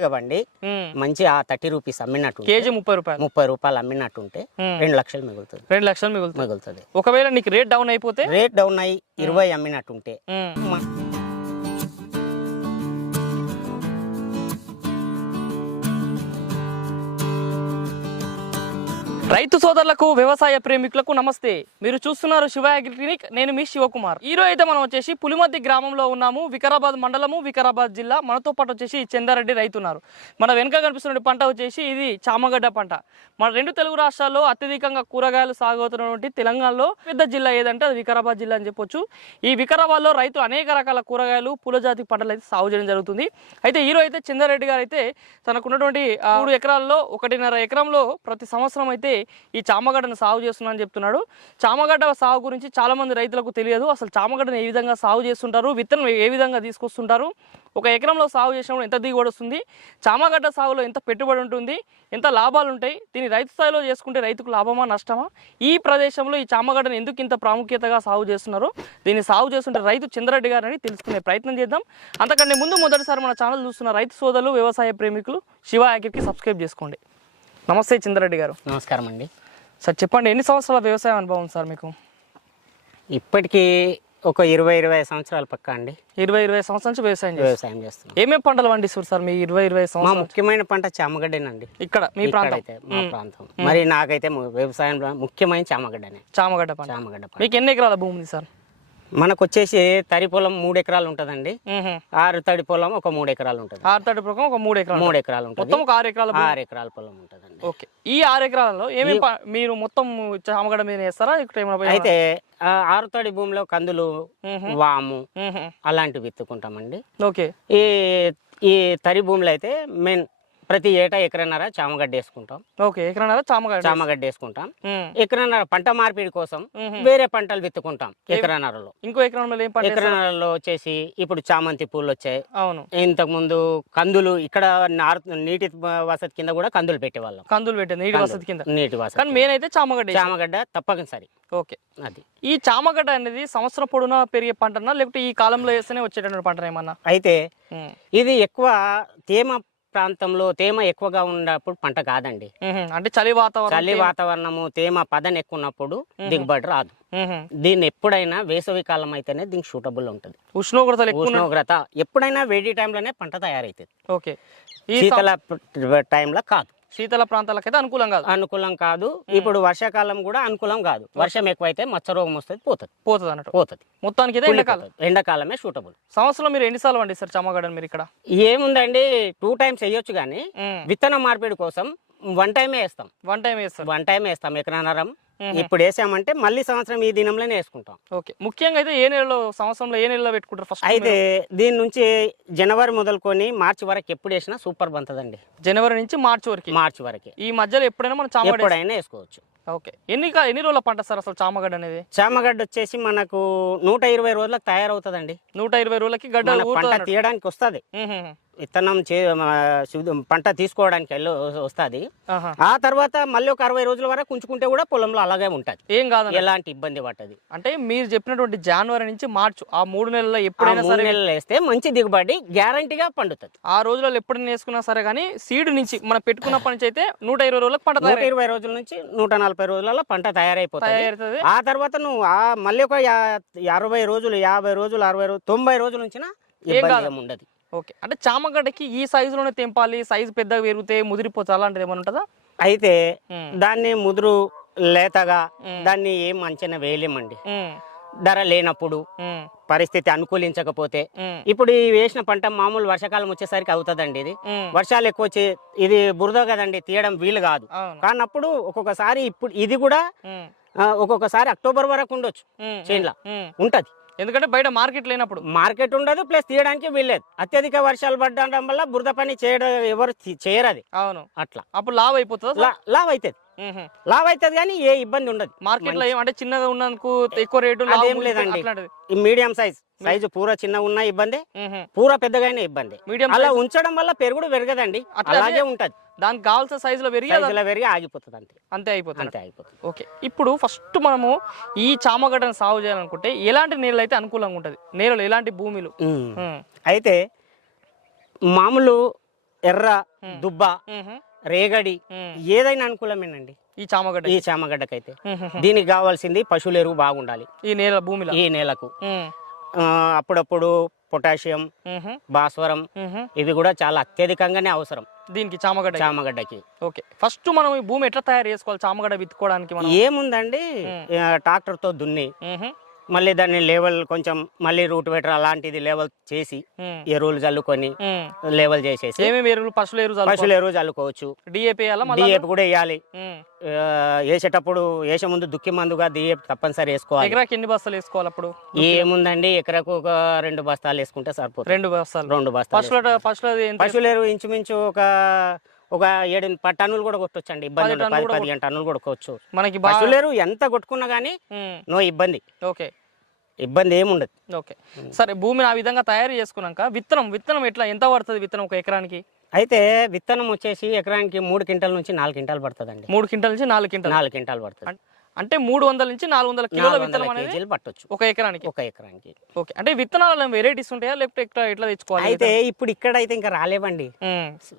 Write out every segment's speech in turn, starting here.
బండి. మంచి ఆ థర్టీ రూపీస్ అమ్మినట్టు కేజీ ముప్పై రూపాయలు. ముప్పై రూపాయలు అమ్మినట్టుంటే ఉమ్. రెండు లక్షలు మిగులుతుంది. రెండు లక్షలు మిగులుతుంది. మిగులుతుంది. ఒకవేళ నీకు రేట్ డౌన్ అయిపోతే? రేట్ డౌన్ అయ్యి ఇరవై అమ్మినట్టుంటే. రైతు సోదరులకు వ్యవసాయ ప్రేమికులకు నమస్తే. మీరు చూస్తున్నారు శివ క్లినిక్. నేను మీ శివకుమార్. ఈ రోజు అయితే మనం వచ్చేసి పులిమద్ది గ్రామంలో ఉన్నాము. వికారాబాద్ మండలము వికారాబాద్ జిల్లా. మనతో పాటు వచ్చేసి చందారెడ్డి రైతు ఉన్నారు. మన వెనుక కనిపిస్తున్న పంట వచ్చేసి ఇది చామగడ్డ పంట. మన రెండు తెలుగు రాష్ట్రాల్లో అత్యధికంగా కూరగాయలు సాగు అవుతున్నటువంటి తెలంగాణలో పెద్ద జిల్లా ఏదంటే అది వికారాబాద్ జిల్లా అని చెప్పొచ్చు. ఈ వికారాబాద్లో రైతులు అనేక రకాల కూరగాయలు పూల జాతి పంటలు అయితే సాగు చేయడం జరుగుతుంది. అయితే ఈరోజు అయితే చందారెడ్డి గారు అయితే తనకున్నటువంటి మూడు ఎకరాల్లో ఒకటిన్నర ఎకరంలో ప్రతి సంవత్సరం అయితే ఈ చామగడ్డను సాగు చేస్తున్నా అని చెప్తున్నాడు. చామగడ్డ సాగు గురించి చాలామంది రైతులకు తెలియదు. అసలు చామగడ్డను ఏ విధంగా సాగు చేస్తుంటారు? విత్తనం ఏ విధంగా తీసుకొస్తుంటారు? ఒక ఎకరంలో సాగు చేసినప్పుడు ఎంత దిగుబడి వస్తుంది? చామగడ్డ సాగులో ఎంత పెట్టుబడి ఉంటుంది? ఎంత లాభాలు ఉంటాయి? దీన్ని రైతు స్థాయిలో చేసుకుంటే రైతుకు లాభమా నష్టమా? ఈ ప్రదేశంలో ఈ చామగడ్డను ఎందుకు ఇంత ప్రాముఖ్యతగా సాగు చేస్తున్నారు? దీన్ని సాగు చేస్తుంటే రైతు చంద్రరెడ్డి గారని తెలుసుకునే ప్రయత్నం చేద్దాం. అంతకంటే ముందు మొదటిసారి మన ఛానల్ చూస్తున్న రైతు సోదరులు వ్యవసాయ ప్రేమికులు శివ యాగ్రికి సబ్స్క్రైబ్ చేసుకోండి. నమస్తే చంద్రరెడ్డి గారు. నమస్కారం అండి. సార్ చెప్పండి ఎన్ని సంవత్సరాల వ్యవసాయ అనుభవం సార్ మీకు? ఇప్పటికీ ఒక ఇరవై ఇరవై సంవత్సరాల పక్క అండి. ఇరవై ఇరవై సంవత్సరాల నుంచి వ్యవసాయం వ్యవసాయం చేస్తున్నాం. ఏమేమి పంటలు పండిస్తారు సార్ మీ ఇరవై ఇరవై సంవత్సరాలు ముఖ్యమైన పంట చామగడ్డేనండి. ఇక్కడ మీ ప్రాంతం. ఇక్కడైతే మా ప్రాంతం. మరి నాకైతే వ్యవసాయంలో ముఖ్యమైన చామగడ్డనే. చామగడ్డ పంట. చామగడ్డ మీకు ఎన్ని ఎకరాల భూమి ఉంది సార్? మనకు వచ్చేసి తరి పొలం మూడు ఎకరాలు ఉంటుందండి. ఆరు తడి పొలం ఒక మూడు ఎకరాలు ఉంటుంది. ఆరు తడి ప్రకారం ఒక మూడు ఎకరాలు మూడు ఎకరాలు ఉంటుంది. మొత్తం ఒక ఆరు ఎకరాల. ఆరు ఎకరాల పొలం ఉంటుందండి. ఓకే. ఈ ఆరు ఎకరాలలో ఏమేమి మీరు మొత్తం చామగడ్డ మీద వేస్తారా? ఇక్కడ అయితే ఆరు తడి భూమిలో కందులు. వాము. అలాంటివి విత్తుకుంటామండి. ఓకే. ఈ ఈ తరి భూమిలో అయితే మెయిన్ ప్రతి ఏటా ఎకరన్నర చామగడ్డ వేసుకుంటాం. ఓకే ఎకరాల చామగడ్డ చామగడ్డ వేసుకుంటాం. ఎకరన్నర పంట మార్పిడి కోసం. వేరే పంటలు విత్తుకుంటాం ఎకరన్నరలో. ఇంకో వేస్తారు? ఎకరన్నరలో వచ్చేసి ఇప్పుడు చామంతి పూలు వచ్చాయి. అవును. ఇంతకు ముందు కందులు ఇక్కడ నీటి వసతి కింద కూడా కందులు పెట్టేవాళ్ళం. కందులు పెట్టింది నీటి వసతి కింద. నీటి వసతి కానీ మెయిన్ అయితే చామగడ్డ. చామగడ్డ తప్పనిసరి. ఓకే. అది. ఈ చామగడ్డ అనేది సంవత్సరం పొడునా పెరిగే పంటనా లేకపోతే ఈ కాలంలో వేస్తేనే వచ్చేటటువంటి పంటనా ఏమన్నా? అయితే. ఇది ఎక్కువ తేమ ప్రాంతంలో తేమ ఎక్కువగా ఉన్నప్పుడు పంట కాదండి. అంటే చలి వాతావరణం చలి వాతావరణము తేమ పదన ఎక్కువ ఉన్నప్పుడు దిగుబడి రాదు. దీన్ని ఎప్పుడైనా వేసవి కాలం అయితేనే దీనికి సూటబుల్ ఉంటుంది. ఉన్న- ఉష్ణోగ్రత ఎప్పుడైనా వేడి టైంలోనే పంట తయారైతుంది. ఓకే. శీతల టైంలో కాదు. శీతల ప్రాంతాలకైతే అనుకూలం కాదు. అనుకూలం కాదు. ఇప్పుడు వర్షాకాలం కూడా అనుకూలం కాదు. వర్షం ఎక్కువైతే మచ్చ రోగం వస్తుంది పోతుంది. పోతుంది అన్నట్టు పోతుంది. మొత్తానికి అయితే ఎండాకాలం. ఎండాకాలమే సూటబుల్ సంవత్సరం మీరు ఎన్నిసార్లు పండిస్తారు చామగడ్డను మీరు ఇక్కడ? ఏముందండి టూ టైమ్స్ వేయొచ్చు కానీ. విత్తన మార్పిడి కోసం వన్ టైమే వేస్తాం. వన్ టైం వేస్తారు. వన్ టైం వేస్తాం ఎకరన్నరం మ్మ్. ఇప్పుడు వేసామంటే మళ్ళీ సంవత్సరం ఈ దినంలోనే వేసుకుంటాం. ఓకే. ముఖ్యంగా అయితే ఏ నెలలో సంవత్సరంలో ఏ నెలలో పెట్టుకుంటారు ఫస్ట్ అయితే దీని నుంచి జనవరి మొదలుకొని మార్చి వరకు ఎప్పుడు వేసినా సూపర్ బంతదండి. జనవరి నుంచి మార్చి వరకు? మార్చి వరకే. ఈ మధ్యలో ఎప్పుడైనా మనం చామగడ్డ ఎప్పుడైనా వేసుకోవచ్చు. ఓకే. ఎన్ని ఎన్ని రోజుల పంట సార్ అసలు చామగడ్డ అనేది? చామగడ్డ వచ్చేసి మనకు నూట ఇరవై రోజులకు తయారవుతుందండి. నూట ఇరవై రోజులకి గడ్డ పంట తీయడానికి వస్తుంది. విత్తనం చే పంట తీసుకోవడానికి వెళ్ళి వస్తుంది. ఆ తర్వాత మళ్ళీ ఒక అరవై రోజుల వరకు ఉంచుకుంటే కూడా పొలంలో అలాగే ఉంటుంది. ఏం కాదండి ఎలాంటి ఇబ్బంది పట్టది అంటే మీరు చెప్పినటువంటి జనవరి నుంచి మార్చు ఆ మూడు నెలల్లో ఎప్పుడైనా మూడు సరే నెలలు వేస్తే మంచి దిగుబడి గ్యారంటీగా పండుతుంది. ఆ రోజులలో ఎప్పుడైనా వేసుకున్నా సరే కానీ సీడ్ నుంచి మనం పెట్టుకున్నప్పటి నుంచి అయితే నూట ఇరవై రోజులకు పంట నూట ఇరవై రోజుల నుంచి నూట నలభై రోజులలో పంట తయారైపోతుంది. ఆ తర్వాత నువ్వు ఆ మళ్ళీ ఒక అరవై రోజులు యాభై రోజులు అరవై రోజులు తొంభై రోజుల నుంచి కాదు. ఏం ఉండదు ఓకే. అంటే చామగడ్డకి ఈ సైజులోనే తెంపాలి సైజు పెద్దగా పెరిగితే ముదిరిపోతుంది అలాంటిది ఏమైనా ఉంటుందా? అయితే. దాన్ని ముదురు లేతగా దాన్ని ఏం అంచనా వేయలేమండి. ధర లేనప్పుడు పరిస్థితి అనుకూలించకపోతే. ఇప్పుడు ఈ వేసిన పంట మామూలు వర్షాకాలం వచ్చేసరికి అవుతుందండి ఇది. వర్షాలు ఎక్కువ వచ్చి ఇది బురద కదండి తీయడం వీలు కాదు. కానప్పుడు ఒక్కొక్కసారి ఇప్పుడు ఇది కూడా ఒక్కొక్కసారి అక్టోబర్ వరకు ఉండొచ్చు చేన్ల. ఉంటది. ఎందుకంటే బయట మార్కెట్ లేనప్పుడు. మార్కెట్ ఉండదు ప్లస్ తీయడానికి వీల్లేదు. అత్యధిక వర్షాలు పడడం వల్ల బురద పని చేయడం ఎవరు తీ- చేయరు అది అవును. అట్లా. అప్పుడు లావ్ అయిపోతుందా? లావ్ అవుతుంది లావ్ అవుతుంది కానీ ఏ ఇబ్బంది ఉండదు. మార్కెట్లో ఏమంటే చిన్నగా ఉన్నందుకు ఎక్కువ రేటు అదేం ముగిపోయి లేదండి. మీడియం సైజ్ సైజు పూర చిన్న ఉన్న ఇబ్బంది పూర పెద్దగా అయినా ఇబ్బంది. మీడియం అలా ఉంచడం వల్ల పెరుగుడు పెరగదండి. అలాగే ఉంటది. దానికి కావాల్సిన సైజులో పెరిగి సైజులో పెరిగి ఆగిపోతుంది అంతే. అంతే అయిపోతుంది. అంతే అయిపోతుంది. ఓకే. ఇప్పుడు ఫస్ట్ మనము ఈ చామగడ్డను సాగు చేయాలనుకుంటే ఎలాంటి నేలలు అయితే అనుకూలంగా ఉంటుంది? నేలలు ఎలాంటి భూమిలు? అయితే మామూలు ఎర్ర దుబ్బ. రేగడి. ఏదైనా అనుకూలమేనండి. ఈ చామగడ్డ. ఈ చామగడ్డకైతే. దీనికి కావాల్సింది పశువుల ఎరువు బాగుండాలి. ఈ నేల భూమిలో. ఈ నేలకు. అప్పుడప్పుడు పొటాషియం. భాస్వరం. ఇవి కూడా చాలా అత్యధికంగానే అవసరం. దీనికి చామగడ్డ. చామగడ్డకి. ఓకే. ఫస్ట్ మనం ఈ భూమి ఎట్లా తయారు చేసుకోవాలి చామగడ్డ విత్తుకోవడానికి మనం? ఏముందండి? ఆ, ట్రాక్టర్తో దున్ని. మళ్ళీ దాన్ని లెవెల్ కొంచెం మళ్ళీ రూట్ వెటర్ అలాంటిది లెవెల్ చేసి. ఎరువులు చల్లుకొని. లెవెల్ చేసేసి పశువుల ఎరువు పశువుల ఎరువు చల్లుకోవచ్చు. డిఏపి డిఏపి కూడా వేయాలి. వేసేటప్పుడు వేసే ముందు దుక్కి మందుగా డిఏపి తప్పనిసరి వేసుకోవాలి. ఎకరాకి ఎన్ని బస్తాలు వేసుకోవాలి అప్పుడు? ఏముందండి? ఎకరకు ఒక రెండు బస్తాలు వేసుకుంటే సరిపోతుంది. రెండు బస్తాలు. రెండు బస్తాలు పశువుల పశువుల ఎరువు ఇంచుమించు ఒక ఒక ఏడు పది టన్నులు కూడా కొట్టొచ్చండి ఇబ్బంది పది ఉండదు. పదిహేను టన్నులు కూడా కొట్టవచ్చు మనకి బాగా పశువుల ఎరువు ఎంత కొట్టుకున్నా కానీ. నో ఇబ్బంది. ఓకే. ఇబ్బంది ఏముండదు ఓకే. సరే భూమిని ఆ విధంగా తయారు చేసుకున్నాక విత్తనం విత్తనం ఎట్లా ఎంత పడుతుంది విత్తనం ఒక ఎకరానికి? అయితే విత్తనం వచ్చేసి ఎకరానికి మూడు క్వింటాల నుంచి నాలుగు క్వింటాలు పడుతుందండి. మూడు క్వింటాల నుంచి నాలుగు క్వింటాల్. నాలుగు క్వింటాలు పడుతుంది. అంటే మూడు వందల నుంచి నాలుగు వందల కిలోల విత్తనం అనేది పట్టొచ్చు. ఒక ఎకరానికి? ఒక ఎకరానికి. ఓకే. అంటే విత్తనాలు వెరైటీస్ ఉంటాయా? లేకపోతే ఎట్లా ఎట్లా తెచ్చుకోవాలి? అయితే ఇప్పుడు ఇక్కడ అయితే ఇంకా రాలేవండి.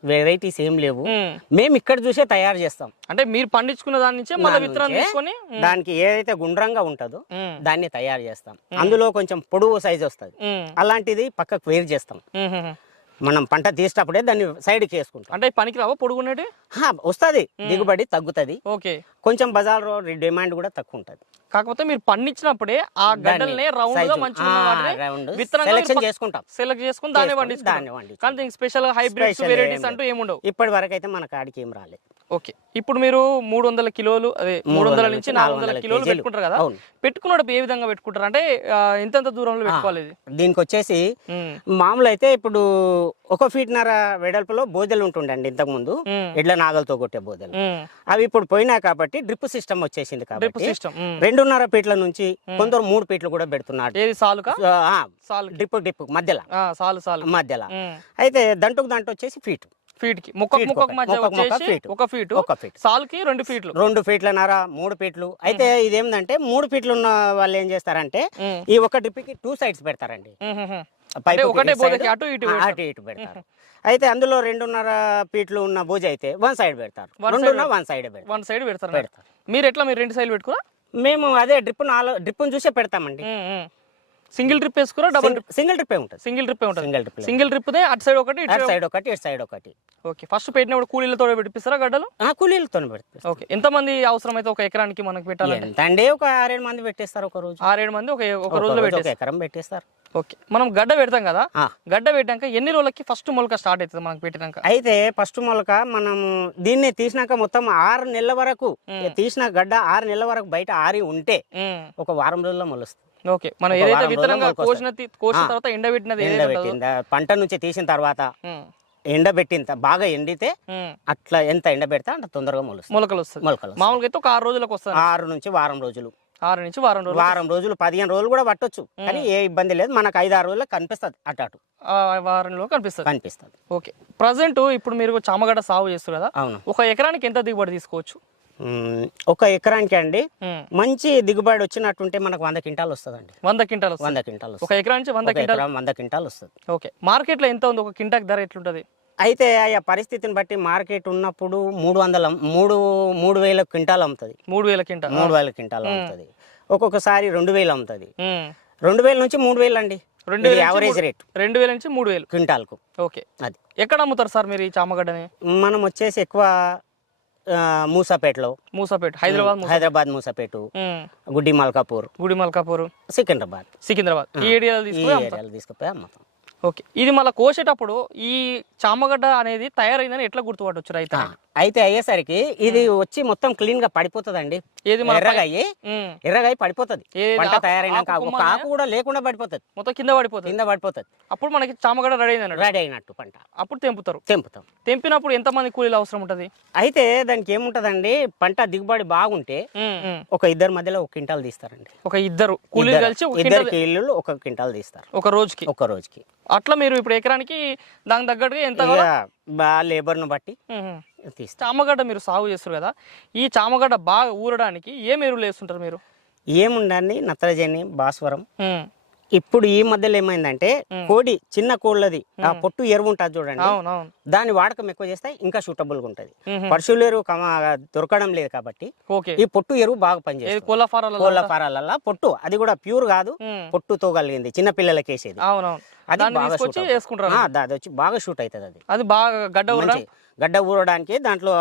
వెరైటీస్ ఏం లేవు. మ్మ్. ఇక్కడ చూసే తయారు చేస్తాం. అంటే మీరు పండించుకున్న దాని నుంచే మళ్ళీ దాని విత్తనం తీసుకొని? దానికి ఏదైతే గుండ్రంగా ఉంటుందో. దాన్ని తయారు చేస్తాం. అందులో కొంచెం పొడవు సైజ్ వస్తుంది. అలాంటిది పక్కకు వేరు చేస్తాం. మనం పంట తీసేటప్పుడే దాన్ని సైడ్కి వేసుకుంటాం. అంటే పనికి రావా పొడుగునేటి వస్తుంది దిగుబడి తగ్గుతుంది. ఓకే. కొంచెం బజార్లో డిమాండ్ కూడా తక్కువ ఉంటుంది. కాకపోతే మీరు పండించినప్పుడే ఆ గడ్డల్ని రౌండ్గా మీరు సెలెక్షన్ చేసుకుంటాం. సెలెక్ట్ చేసుకుని దాన్ని పండించుకుంటాం. దాన్ని పండించుకుంటాం. కానీ దీనికి స్పెషల్ హైబ్రిడ్స్ Special వెరైటీస్ అంటూ ఏముండవు. ఇప్పటి వరకు అయితే మన కాడికి ఏం రాలేదు. ఓకే. ఇప్పుడు మీరు మూడు వందల కిలోలు అదే మూడు వందల నుంచి నాలుగు వందల కిలోలు. పెట్టుకుంటారు కదా. పెట్టుకున్నప్పుడు ఏ విధంగా పెట్టుకుంటారు? అంటే ఎంతెంత దూరంలో పెట్టుకోవాలి దీనికి వచ్చేసి మామూలు అయితే ఇప్పుడు ఒక ఫీట్నర వెడల్పులో బోదెలు ఉంటుండండి ఇంతకుముందు. ఉమ్, ఎడ్ల నాగలతో కొట్టే బోదెలు. అవి ఇప్పుడు పోయినాయి కాబట్టి డ్రిప్ సిస్టమ్ వచ్చేసింది డ్రిప్ కాబట్టి రెండున్నర ఫీట్ల నుంచి కొందరు మూడు ఫీట్లు కూడా సాలు డ్రిప్ డ్రిప్ మధ్యలో. సాలు సాలు మధ్యలో. అయితే దంటుకు దంట వచ్చేసి ఫీట్. ఫీట్కి ముక్కకు ఫీట్ ముక్కకు ఒక- మధ్య వచ్చేసి ఫీట్. ఒక ఫీట్ ఒక ఫీట్. సాల్కి రెండు ఫీట్లు. రెండు ఫీట్లన్నర? మూడు ఫీట్లు. అయితే ఇదేంటంటే మూడు ఫీట్లు ఉన్న వాళ్ళు ఏం చేస్తారంటే ఈ ఒక డ్రిప్కి టూ సైడ్స్ పెడతారండి. ఒకటే అటు ఇటు. అటు ఇటు పెడతారు. అయితే అందులో రెండున్నర ఫీట్లు ఉన్న భూజ అయితే వన్ సైడ్ పెడతారు. రెండున్న వన్ సైడ్ వన్ సైడ్ పెడతారు. మీరు ఎట్లా మీరు రెండు సైడ్ పెట్టుకురా? మేము అదే డ్రిప్ డ్రిప్ చూసే పెడతామండి. సింగిల్ ట్రిప్ వేసుకురా డబుల్ ట్రిప్? సింగిల్ డ్రిప్ ఉంటుంది. సింగిల్ ట్రిప్ ఉంటుంది. సింగిల్ డ్రిప్ సింగిల్ ట్రిప్ అటు సైడ్ ఒకటి అటు ఇటు సైడ్ ఒకటి ఇటు సైడ్ ఒకటి. ఓకే ఫస్ట్ పెట్టినప్పుడు కూలీలతో పెట్టిస్తారా గడ్డలు? కూలీలతో పెడతారు ఓకే ఎంతమంది అవసరమైతే ఒక ఎకరానికి మనకి పెట్టాలంటే ఎంత అండి ఒక ఆరేడు మంది పెట్టేస్తారు ఒక రోజు. ఆరేడు మంది ఒక ఒక రోజులో పెట్టేస్తారు. ఎకరం పెట్టేస్తారు. ఓకే మనం గడ్డ పెడతాం కదా. గడ్డ పెట్టాక ఎన్ని రోజులకి ఫస్ట్ మొలక స్టార్ట్ అవుతుంది మనకి పెట్టినాక? అయితే ఫస్ట్ మొలక మనం దీన్ని తీసినాక మొత్తం ఆరు నెలల వరకు తీసిన గడ్డ ఆరు నెలల వరకు బయట ఆరి ఉంటే. ఒక వారం రోజుల్లో మొలుస్తుంది. ఓకే. మనం ఏదైతే విత్తనంగా కోసిన కోసిన. తర్వాత ఎండబెట్టినది ఎండబెట్టింద పంట నుంచి తీసిన తర్వాత ఉమ్, ఎండబెట్టిన త- బాగా ఎండితే అట్లా ఎంత ఎండబెడితే అంత తొందరగా మొలుస్తుంది మొలకలు వస్తుంది మొలకలు మామూలుగా అయితే ఒక ఆరు రోజులకు వస్తుంది ఆరు నుంచి వారం రోజులు. ఆరు నుంచి వారం రోజులు వారం రోజులు పదిహేను రోజులు కూడా పట్టొచ్చు. కానీ ఏ ఇబ్బంది లేదు. మనకు ఐదు ఆరు రోజులకు కనిపిస్తుంది అటు అటు. వారంలో కనిపిస్తుంది. కనిపిస్తుంది. ఓకే. ప్రజెంట్ ఇప్పుడు మీరు చామగడ్డ సాగు చేస్తారు కదా అవును. ఒక ఎకరానికి ఎంత దిగుబడి తీసుకోవచ్చు? ఒక ఎకరానికి అండి. మంచి దిగుబడి వచ్చినట్టుంటే మనకు వంద క్వింటాలు వస్తుందండి. వంద క్వింటాల్ వస్తుంది. వంద క్వింటాలు ఒక ఎకరా నుంచి వంద క్వింటాల్ వంద క్వింటాలు వస్తుంది. ఓకే. మార్కెట్లో ఎంత ఉంది? ఒక క్వింటాక్ ధర ఎట్లుంటది? అయితే ఆయా పరిస్థితిని బట్టి మార్కెట్ ఉన్నప్పుడు మూడు వందల మూడు మూడు వేల క్వింటాలు అమ్ముతుంది. మూడు వేల క్వింటాల్. మూడు వేల క్వింటాలు అమ్ముతుంది. ఒక్కొక్కసారి రెండు వేలు అమ్ముతుంది. రెండు వేల నుంచి మూడు వేలు అండి. రెండు వేల యావరేజ్ రేట్ రెండు వేల నుంచి మూడు వేలు. క్వింటాల్కు. ఓకే. అది. ఎక్కడ అమ్ముతారు సార్ మీరు ఈ చామగడ్డని? మనం వచ్చేసి ఎక్కువ మూసాపేటలో. మూసాపేట హైదరాబాద్ హైదరాబాద్ మూసాపేట. గుడ్డి మల్కాపూర్. గుడి మల్కాపూర్. సికింద్రాబాద్. సికింద్రాబాద్. ఈ ఏరియాలో ఏరియాలో తీసుకుపోయి అమ్ముతాం. ఓకే. ఇది మళ్ళీ కోసేటప్పుడు ఈ చామగడ్డ అనేది తయారైందని ఎట్లా గుర్తుపట్టవచ్చు రైతు అయితే అయ్యేసరికి ఇది వచ్చి మొత్తం క్లీన్గా పడిపోతుందండి. ఏది మన ఎర్రగా అయ్యి ఉమ్, ఎర్రగా అయ్యి పడిపోతుంది పంట తయారైనాక ఆకు కూడా లేకుండా పడిపోతుంది. మొత్తం కింద పడిపోతుంది. కింద పడిపోతుంది. అప్పుడు మనకి చామగడ్డ రెడీ అయింది రెడీ అయినట్టు పంట. అప్పుడు తెంపుతారు. తెంపుతాం. తెంపినప్పుడు ఎంతమంది కూలీలు అవసరం ఉంటుంది? అయితే దానికి ఏముంటదండి? పంట దిగుబడి బాగుంటే ఒక ఇద్దరి మధ్యలో ఒక క్వింటాల్ తీస్తారండి. ఒక ఇద్దరు కూలీలు కలిసి ఒక ఇద్దరు ఇల్లు ఒక క్వింటాల్ తీస్తారు. ఒక రోజుకి. ఒక రోజుకి. అట్లా మీరు ఇప్పుడు ఎకరానికి దానికి తగ్గట్టుగా ఎంత ఇక కావాలో బా లేబర్ను బట్టి ఉహు. తీస్తారు చామగడ్డ మీరు సాగు చేస్తారు కదా ఈ చామగడ్డ బాగా ఊరడానికి ఏం ఎరువులు వేస్తుంటారు మీరు? ఏముండండి నత్రజని భాస్వరం. ఇప్పుడు ఈ మధ్యలో ఏమైందంటే కోడి చిన్న కోళ్ళది ఆ పొట్టు ఎరువు ఉంటుంది చూడండి. దాని వాడకం ఎక్కువ చేస్తే ఇంకా సూటబుల్గా ఉంటది. పశువుల ఎరువు దొరకడం లేదు కాబట్టి ఈ పొట్టు ఎరువు బాగా పనిచేస్తుంది. కోళ్ళ ఫారాల పొట్టు. అది కూడా ప్యూర్ కాదు పొట్టుతో కలిగింది చిన్న పిల్లలకి వేసేది. అది బాగా అది? వచ్చి బాగా షూట్ అవుతుంది అది. అది బాగా గడ్డ గడ్డ ఊరడానికి దాంట్లో.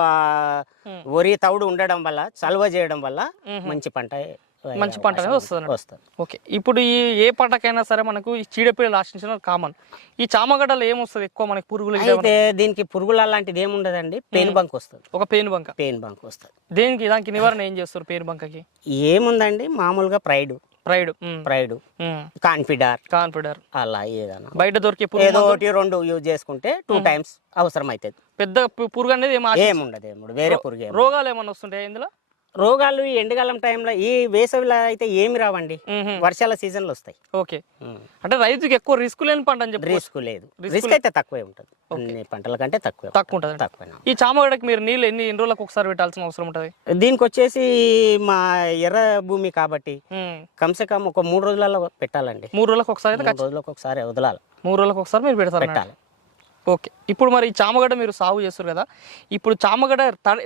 వరి తవుడు ఉండడం వల్ల చలువ చేయడం వల్ల. మంచి పంట మంచి పంట అనేది వస్తుంది. వస్తుంది. ఓకే ఇప్పుడు ఈ ఏ పంటకైనా సరే మనకు ఈ చీడపీడలు ఆశించడం కామన్. ఈ చామగడ్డలో ఏమొస్తుంది ఎక్కువ మనకి పురుగులు? అయితే దీనికి పురుగుల లాంటిది ఏముండదండి? పెయిన్ బంక్ వస్తుంది. ఒక పేను బంక. పెయిన్ బంక్ వస్తుంది. దేనికి దానికి నివారణ ఏం చేస్తారు పేను బంకకి? ఏముందండి? మామూలుగా Pride. Pride Pride. Confidor. Confidor. అలా ఏదైనా. బయట దొరికే పురుగు ఏదో ఒకటి రెండు యూజ్ చేసుకుంటే టూ టైమ్స్ అవసరం అవుతుంది పెద్ద పురుగు అనేది ఏముండదు ఏముండదు. వేరే పురుగు రోగాలు ఏమన్నా వస్తుంటాయి ఇందులో? రోగాలు ఈ ఎండకాలం టైంలో ఈ వేసవిలో అయితే ఏమి రావండి. వర్షాల సీజన్లో వస్తాయి. ఓకే. అంటే రైతుకి ఎక్కువ రిస్క్ లేని పంట అని చెప్పి రిస్క్ లేదు. రిస్క్ అయితే తక్కువే ఉంటుంది. అన్ని పంటల కంటే తక్కువే తక్కువ ఉంటుంది తక్కువే ఈ చామగడ్డకి మీరు నీళ్ళు ఎన్ని ఎన్ని రోజులకు ఒకసారి పెట్టాల్సిన అవసరం ఉంటుంది? దీనికి వచ్చేసి మా ఎర్ర భూమి కాబట్టి. కమ్సే కమ్ ఒక మూడు రోజులలో పెట్టాలండి. మూడు రోజులకు ఒకసారి రోజులకు ఒకసారి వదలాలి. మూడు రోజులకు ఒకసారి మీరు పెడతారు. పెట్టాలి. ఓకే. ఇప్పుడు మరి చామగడ్డ మీరు సాగు చేస్తారు కదా ఇప్పుడు చామగడ్డ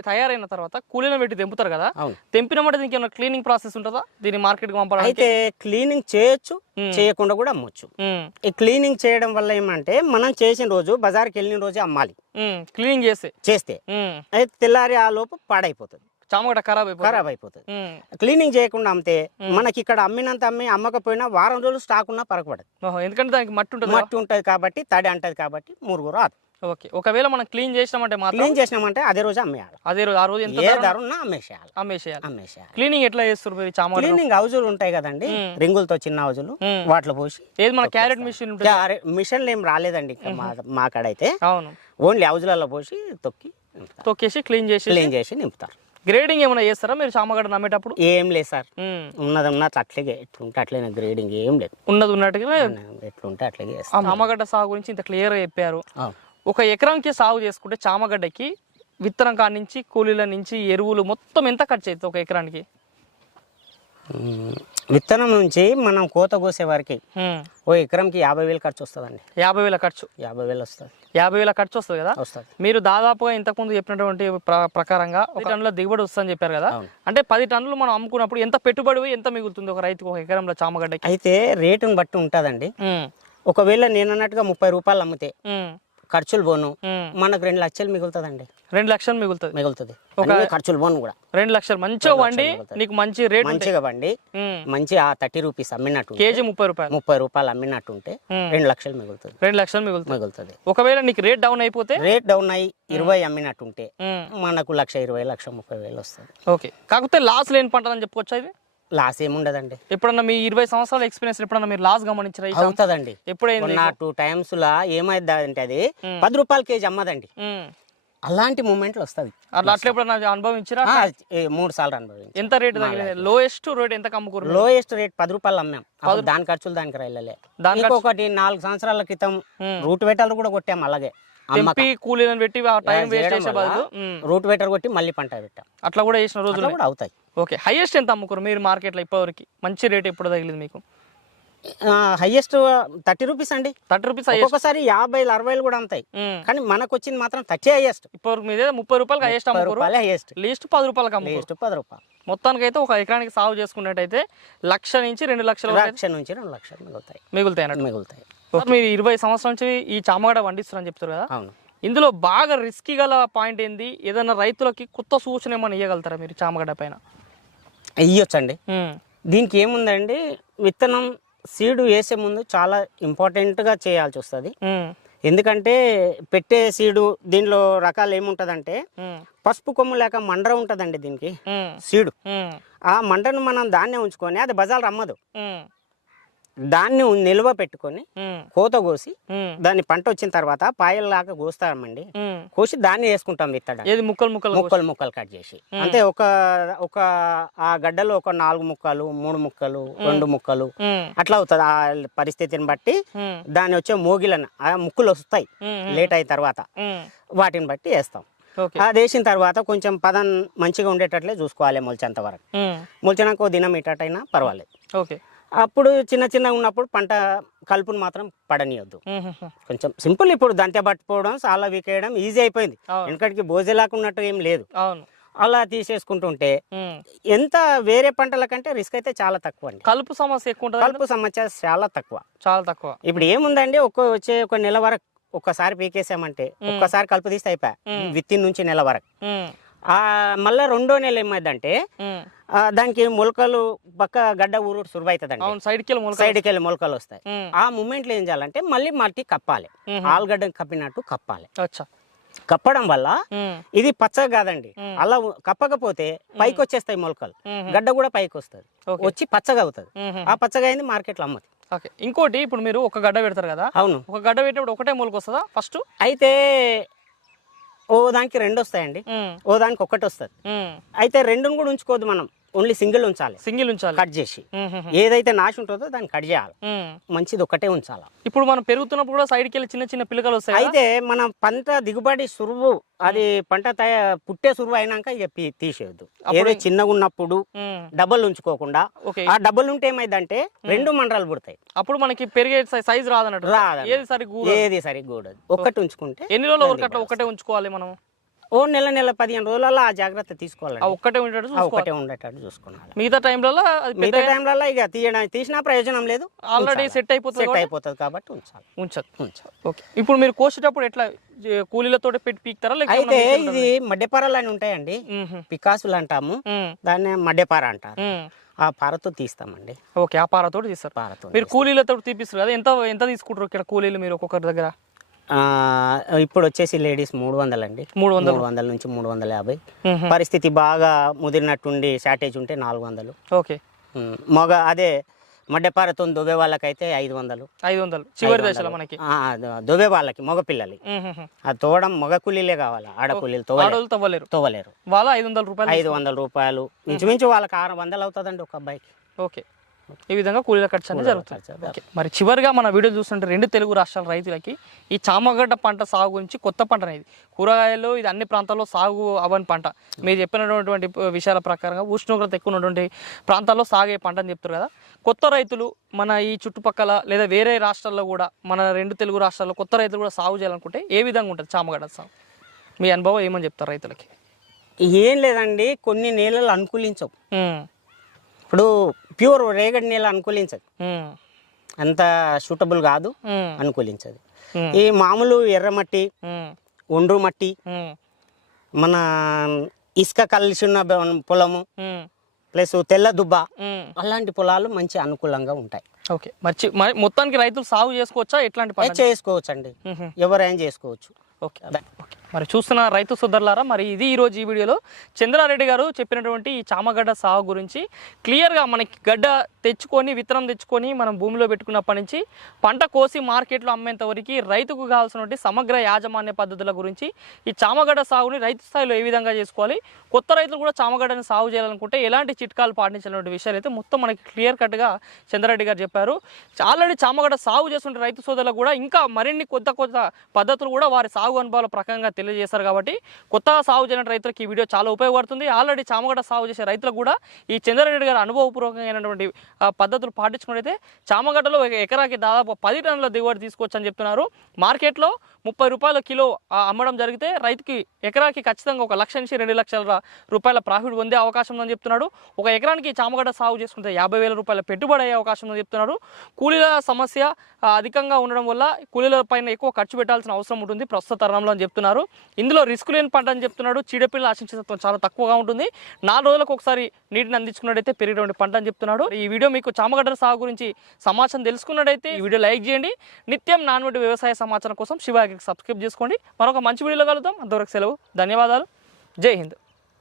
తయారైన తర్వాత కూలీలను పెట్టి తెంపుతారు కదా తెంపిన మాట దీనికి ఏమైనా క్లీనింగ్ ప్రాసెస్ ఉంటుందా? దీన్ని మార్కెట్కి పంపడానికి? అయితే క్లీనింగ్ చేయొచ్చు. చేయకుండా కూడా అమ్మొచ్చు. ఈ క్లీనింగ్ చేయడం వల్ల ఏమంటే మనం చేసిన రోజు బజార్కి వెళ్ళిన రోజే అమ్మాలి. క్లీనింగ్ చేస్తే? చేస్తే. అయితే తెల్లారి ఆ లోపు పాడైపోతుంది. చామగడ్డ ఖరాబ్ అయిపోతుంది. ఖరాబ్ అయిపోతుంది. క్లీనింగ్ చేయకుండా అమ్మితే మనకి ఇక్కడ అమ్మినంత అమ్మి అమ్మకపోయినా వారం రోజులు స్టాక్ ఉన్నా పరకపడదు ఎందుకంటే దానికి మట్టి ఉంటుంది. మట్టి ఉంటుంది కాబట్టి తడి అంటది కాబట్టి మురుగు రాదు. ఓకే ఒకవేళ మనం క్లీన్ చేసినామంటే మాత్రం క్లీన్ చేసినామంటే అదే రోజు అమ్మేయాలి. అదే రోజు ఆ రోజు ఎంత ఏ ధర ఉన్నా అమ్మేసేయాలి. అమ్మేసేయాలి. అమ్మేసేయాలి. క్లీనింగ్ ఎట్లా చేస్తారు మీరు చామగడ్డ క్లీనింగ్ హౌజులు ఉంటాయి కదండి. రింగులతో చిన్న హౌజులు. వాటిలో పోసి ఏది మన క్యారెట్ మిషన్ మిషన్లు ఏం రాలేదండి మా కాడైతే. అవును. ఓన్లీ హౌజులలో పోసి తొక్కి తొక్కేసి క్లీన్ చేసి క్లీన్ చేసి నింపుతారు. గ్రేడింగ్ ఏమైనా చేస్తారా మీరు చామగడ్డ నమ్మేటప్పుడు? ఏం లేదు సార్. ఉన్నది ఉన్నట్లు అట్లగే ఎట్లుంటే అట్లనే గ్రేడింగ్ ఏం లేదు. ఉన్నది ఉన్నట్టుగా? ఎట్లుంటే అట్లాగే చామగడ్డ సాగు గురించి ఇంత క్లియర్గా చెప్పారు. ఒక ఎకరానికి సాగు చేసుకుంటే చామగడ్డకి విత్తనం కాడి నుంచి కూలీల నుంచి ఎరువులు మొత్తం ఎంత ఖర్చు అవుతుంది ఒక ఎకరానికి. విత్తనం నుంచి మనం కోత కోసే వరకు. ఓ ఎకరంకి యాభై వేలు ఖర్చు వస్తుందండి. యాభై వేల ఖర్చు. యాభై వేలు వస్తుంది. యాభై వేల ఖర్చు వస్తుంది కదా? వస్తుంది. మీరు దాదాపుగా ఇంతకుముందు చెప్పినటువంటి ప్ర- ప్రకారంగా ఒక టన్నుల దిగుబడి వస్తుందని చెప్పారు కదా. అంటే పది టన్నులు మనం అమ్ముకున్నప్పుడు ఎంత పెట్టుబడి ఎంత మిగులుతుంది ఒక రైతుకు ఒక ఎకరంలో చామగడ్డకి? అయితే రేటుని బట్టి ఉంటుందండి. ఒకవేళ నేను అన్నట్టుగా ముప్పై రూపాయలు అమ్మితే. ఖర్చులు పోను. మనకు రెండు లక్షలు మిగులుతుందండి. రెండు లక్షలు మిగులుతుంది. మిగులుతుంది. అన్ని ఖర్చులు పోను కూడా. రెండు లక్షలు మంచిగా వండి నీకు మంచి రేట్ మంచిగా ఉమ్. మంచి ఆ థర్టీ రూపీస్ అమ్మినట్టు కేజీ ముప్పై రూపాయలు. ముప్పై రూపాయలు అమ్మినట్టు ఉంటే. రెండు లక్షలు మిగులుతుంది. రెండు లక్షలు మిగులుతుంది. మిగులుతుంది. ఒకవేళ నీకు రేట్ డౌన్ అయిపోతే? రేట్ డౌన్ అయ్యి ఇరవై అమ్మినట్టు ఉంటే. మనకు లక్ష ఇరవై లక్ష ముప్పై వేలు వస్తుంది. ఓకే. కాకపోతే లాస్ లేని పంట అని చెప్పుకోవచ్చా ఇది లాస్ ఏముండదండి. ఎప్పుడన్నా మీ ఇరవై సంవత్సరాల ఎక్స్పీరియన్స్ ఎప్పుడన్నా మీరు లాస్ గమనించారా అవుతుందండి. ఎప్పుడైంది మొన్న టూ టైమ్స్ లా ఏమైంది అంటే అది పది రూపాయల కేజీ అమ్మదండి. అలాంటి మూమెంట్లు వస్తుంది. అట్లా అట్లా ఎప్పుడన్నా అనుభవించారా? మూడు సార్లు అనుభవించి. ఎంత రేట్ లోయెస్ట్ రేట్ ఎంత కమ్ముకోరు లోయెస్ట్ రేట్ పది రూపాయలు అమ్మాం. దాని ఖర్చులు దానికి రైలలే దాని ఇంకొకటి నాలుగు సంవత్సరాల క్రితం. రూట్ వెటర్లు కూడా కొట్టాం అలాగే. తెంపి కూలీలను పెట్టి ఆ టైం వేస్ట్ చేసే బదులు. రూట్ వెటర్ కొట్టి మళ్ళీ పంట పెట్టాం. అట్లా కూడా చేసిన రోజులు కూడా అవుతాయి. ఓకే హైయెస్ట్ ఎంత అమ్ముకోరు మీరు మార్కెట్లో ఇప్పటివరకు? మంచి రేట్ ఎప్పుడు తగిలింది మీకు? హైయెస్ట్ థర్టీ రూపీస్ అండి. థర్టీ రూపీస్ ఒక్కొక్కసారి యాభైలు అరవైలు కూడా అమ్ముతాయి కానీ మనకు వచ్చింది మాత్రం థర్టీ హైయెస్ట్ ఇప్పటివరకు మీదే ముప్పై రూపాయలకి హైయెస్ట్ రూపాయలు హైయెస్ట్ లీస్ట్ పది రూపాయలకి అమ్ముకోరు లీస్ట్ పది రూపాయలు. మొత్తానికి అయితే ఒక ఎకరానికి సాగు చేసుకున్నట్టయితే లక్ష నుంచి రెండు లక్షల లక్ష నుంచి రెండు లక్షలు మిగులుతాయి. మిగులుతాయి అన్నట్టు. మిగులుతాయి. మీరు ఇరవై సంవత్సరాల నుంచి ఈ చామగడ పండిస్తున్నారని చెప్తారు కదా? అవును. ఇందులో బాగా రిస్కీ గల పాయింట్ ఏంది? ఏదైనా రైతులకి కొత్త సూచన ఏమైనా ఇవ్వగలుగుతారా మీరు చామగడ్డ పైన? ఇయ్యొచ్చండి. దీనికి ఏముందండి? విత్తనం సీడు వేసే ముందు చాలా ఇంపార్టెంట్గా చేయాల్సి వస్తుంది. ఎందుకంటే పెట్టే సీడు దీనిలో రకాలు ఏముంటుందంటే పసుపు కొమ్ము లేక మండ్ర ఉంటుందండి దీనికి సీడు ఆ మండను మనం దాన్నే ఉంచుకొని అది బజార్ అమ్మదు దాన్ని నిల్వ పెట్టుకొని కోత కోసి దాన్ని పంట వచ్చిన తర్వాత పాయల్లాగా కోస్తామండి. కోసి దాన్ని వేసుకుంటాం విత్తడం. ఏది ముక్కలు ముక్కలు ముక్కలు ముక్కలు కట్ చేసి. అంటే ఒక ఒక ఆ గడ్డలో ఒక నాలుగు ముక్కలు మూడు ముక్కలు రెండు ముక్కలు అట్లా అవుతుంది. ఆ పరిస్థితిని బట్టి ఉమ్, దాని వచ్చే మోగిలను ఆ ముక్కులు వస్తాయి లేట్ అయిన తర్వాత. వాటిని బట్టి వేస్తాం. అది వేసిన తర్వాత కొంచెం పదం మంచిగా ఉండేటట్లే చూసుకోవాలి మొలిచేంత వరకు. మొలిచినాక దినం ఇటైనా పర్వాలేదు. ఓకే. అప్పుడు చిన్న చిన్న ఉన్నప్పుడు పంట కలుపును మాత్రం పడనీయొద్దు. కొంచెం సింపుల్ ఇప్పుడు దంతె పట్టుకోవడం చాలా వీకేయడం ఈజీ అయిపోయింది. వెనకటికి బోజేలాగా ఉన్నట్టు ఏం లేదు. అలా తీసేసుకుంటుంటే. ఎంత వేరే పంటల కంటే రిస్క్ అయితే చాలా తక్కువ అండి కలుపు సమస్య ఎక్కువ ఉంటుంది? కలుపు సమస్య చాలా తక్కువ. చాలా తక్కువ. ఇప్పుడు ఏముందండి ఒక్క వచ్చే ఒక నెల వరకు ఒక్కసారి పీకేసామంటే ఒక్కసారి కలుపు తీస్తే అయిపోయా. విత్తిన్ నుంచి నెల వరకు. మళ్ళీ రెండో నెల ఏమైందంటే దానికి మొలకలు పక్క గడ్డ ఊరు సురువైతుందండి. అవును సైడ్కి సైడ్కి వెళ్ళి మొలకలు వస్తాయి. ఆ మూమెంట్లో ఏం చేయాలంటే మళ్ళీ మట్టి కప్పాలి. ఆలుగడ్డ కప్పినట్టు కప్పాలి. కప్పడం వల్ల. ఇది పచ్చగా కాదండి. అలా కప్పకపోతే పైకి వచ్చేస్తాయి మొలకలు. గడ్డ కూడా పైకి వస్తుంది వచ్చి పచ్చగా అవుతుంది. ఆ పచ్చగా అయింది మార్కెట్లో అమ్మది ఇంకోటి ఇప్పుడు మీరు ఒక గడ్డ పెడతారు కదా అవును. ఒక గడ్డ పెట్టినప్పుడు ఒకటే మొలక వస్తుందా ఫస్ట్? అయితే ఓ దానికి రెండు వస్తాయండి. ఓ దానికి ఒకటి వస్తుంది. అయితే రెండును కూడా ఉంచుకోవద్దు మనం. ఓన్లీ సింగిల్ ఉంచాలి. సింగిల్ ఉంచాలి. కట్ చేసి. ఏదైతే నాశ ఉంటుందో దాన్ని కట్ చేయాలి. మంచిది ఒకటే ఉంచాలి. ఇప్పుడు మనం పెరుగుతున్నప్పుడు కూడా సైడ్కి వెళ్ళి చిన్న చిన్న పిల్లకలు వస్తాయి? అయితే మన పంట దిగుబడి సురువు అది పంట పుట్టే సురువు అయినాక ఇక తీసేయొద్దు. ఏదో చిన్నగా ఉన్నప్పుడు. డబ్బులు ఉంచుకోకుండా. ఆ డబ్బులు ఉంటే ఏమైందంటే రెండు మండరాలు పుడతాయి. అప్పుడు మనకి పెరిగే సైజ్ రాదన్నట్టు. రాదండి. ఏది సరిగ్గా ఏది సరిగ్గా ఒక్కటి ఉంచుకుంటే ఎన్ని రోజుల ఒకటే ఉంచుకోవాలి మనం? ఓ నెల నెల పదిహేను రోజులలో ఆ జాగ్రత్త ఆ తీసుకోవాలండి ఒక్కటే ఉండేటట్టు ఒకటే ఉండేటట్టు చూసుకోవాలి మిగతా అది మిగతా టైంలలో ఇక తీయడం తీసినా ప్రయోజనం లేదు ఆల్రెడీ సెట్ అయిపోతుంది సెట్ అయిపోతుంది కాబట్టి ఉంచాలి. ఉంచదు ఉంచాలి. ఓకే. ఇప్పుడు మీరు కోసేటప్పుడు ఎట్లా కూలీలతో పెట్టి పీకుతారా లేకపోతే అయితే ఇది మడ్డెపారలు అని ఉంటాయండి. పికాసులు అంటాము. దాన్ని మడ్డెపార అంటారు. ఆ పారతో తీస్తామండి. ఓకే ఆ పారతో తీస్తారు. పారతో మీరు కూలీలతో తీపిస్తారు కదా ఎంత ఎంత తీసుకుంటారు ఇక్కడ కూలీలు మీరు ఒక్కొక్కరి దగ్గర? ఇప్పుడు వచ్చేసి లేడీస్ మూడు వందలండి మూడు వందలు. మూడు వందల నుంచి మూడు వందల యాభై. పరిస్థితి బాగా ముదిరినట్టుండి షార్టేజ్ ఉంటే నాలుగు వందలు. ఓకే. మగ అదే మడ్డెపారతో దువ్వే వాళ్ళకైతే ఐదు వందలు. ఐదు వందలు. చివరి దశలో మనకి. ఆ, దువ్వే వాళ్ళకి మగ పిల్లలు మ్మ్. మ్మ్. అది తోవడం మగ కూలీలే కావాలి ఆడ కూలీలు తోవలేరు తోవలేరు. వాళ్ళ ఐదు వందల రూపాయలు ఐదు వందల రూపాయలు. ఇంచుమించు వాళ్ళకి ఆరు వందలు అవుతుందండి ఒక అబ్బాయికి. ఓకే. ఈ విధంగా కూలీల ఖర్చు అనేది జరుగుతుంది. మరి చివరిగా మన వీడియో చూస్తుంటే రెండు తెలుగు రాష్ట్రాల రైతులకి ఈ చామగడ్డ పంట సాగు గురించి కొత్త పంట అనేది కూరగాయలు ఇది అన్ని ప్రాంతాల్లో సాగు అవని పంట. మీరు చెప్పినటువంటి విషయాల ప్రకారంగా ఉష్ణోగ్రత ఎక్కువ ఉన్నటువంటి ప్రాంతాల్లో సాగే పంట అని చెప్తారు కదా. కొత్త రైతులు మన ఈ చుట్టుపక్కల లేదా వేరే రాష్ట్రాల్లో కూడా మన రెండు తెలుగు రాష్ట్రాల్లో కొత్త రైతులు కూడా సాగు చేయాలనుకుంటే ఏ విధంగా ఉంటుంది చామగడ్డ సాగు? మీ అనుభవం ఏమని చెప్తారు రైతులకి? ఏం లేదండి కొన్ని నేలలు అనుకూలించవు. ఇప్పుడు ప్యూర్ రేగడి నేల అనుకూలించదు. అంత సూటబుల్ కాదు అనుకూలించదు. ఈ మామూలు ఎర్రమట్టి ఒండ్రు మట్టి మన ఇసుక కలిసి ఉన్న పొలము ప్లస్ తెల్ల దుబ్బ. అలాంటి పొలాలు మంచి అనుకూలంగా ఉంటాయి. ఓకే. మరి చి- మరి మొత్తానికి రైతులు సాగు చేసుకోవచ్చా? ఎట్లాంటి చేసుకోవచ్చండి. మ్మ్. ఎవరైనా చేసుకోవచ్చు. ఓకే. ఓకే. మరి చూస్తున్న రైతు సోదరులారా మరి ఇది ఈరోజు ఈ వీడియోలో చంద్రారెడ్డి గారు చెప్పినటువంటి ఈ చామగడ్డ సాగు గురించి క్లియర్గా మనకి గడ్డ తెచ్చుకొని విత్తనం తెచ్చుకొని మనం భూమిలో పెట్టుకున్నప్పటి నుంచి పంట కోసి మార్కెట్లో అమ్మేంత వరకు రైతుకు కావాల్సినటువంటి సమగ్ర యాజమాన్య పద్ధతుల గురించి ఈ చామగడ్డ సాగుని రైతు స్థాయిలో ఏ విధంగా చేసుకోవాలి కొత్త రైతులు కూడా చామగడ్డని సాగు చేయాలనుకుంటే ఎలాంటి చిట్కాలు పాటించినటువంటి విషయాలు అయితే మొత్తం మనకి క్లియర్ కట్గా చంద్రారెడ్డి గారు చెప్పారు. ఆల్రెడీ చామగడ్డ సాగు చేస్తున్న రైతు సోదరులకు కూడా ఇంకా మరిన్ని కొత్త కొత్త పద్ధతులు కూడా వారి సాగు అనుభవాల ప్రకారంగా తెలియజేశారు కాబట్టి కొత్తగా సాగు చేయని రైతులకు ఈ వీడియో చాలా ఉపయోగపడుతుంది. ఆల్రెడీ చామగడ్డ సాగు చేసే రైతులకు కూడా ఈ చంద్రారెడ్డి గారు అనుభవపూర్వకమైనటువంటి పద్ధతులు పాటించుకున్నైతే చామగడ్డలో ఎకరాకి దాదాపు పది టన్నుల దిగుబడి తీసుకోవచ్చు అని చెప్తున్నారు. మార్కెట్లో ముప్పై రూపాయల కిలో అమ్మడం జరిగితే రైతుకి ఎకరాకి ఖచ్చితంగా ఒక లక్ష నుంచి రెండు లక్షల రూపాయల ప్రాఫిట్ పొందే అవకాశం ఉందని చెప్తున్నాడు. ఒక ఎకరానికి చామగడ్డ సాగు చేసుకుంటే యాభై వేల రూపాయల పెట్టుబడి అయ్యే అవకాశం ఉందని చెప్తున్నారు. కూలీల సమస్య అధికంగా ఉండడం వల్ల కూలీల పైన ఎక్కువ ఖర్చు పెట్టాల్సిన అవసరం ఉంటుంది ప్రస్తుత తరుణంలో అని చెప్తున్నారు. ఇందులో రిస్క్ లేని పంట అని చెప్తున్నాడు. చీడపిల్లల ఆశించే తత్వం చాలా తక్కువగా ఉంటుంది. నాలుగు రోజులకు ఒకసారి నీటిని అందించుకున్నట్టయితే పెరిగేటువంటి పంట అని చెప్తున్నాడు. ఈ వీడియో మీకు చామగడ్డ సాగు గురించి సమాచారం తెలుసుకున్నట్టయితే ఈ వీడియో లైక్ చేయండి. నిత్యం నాన్వటి వ్యవసాయ సమాచారం కోసం శివాకి సబ్స్క్రైబ్ చేసుకోండి. మరొక మంచి వీడియోలో కలుద్దాం. అంతవరకు సెలవు. ధన్యవాదాలు. జై హింద్.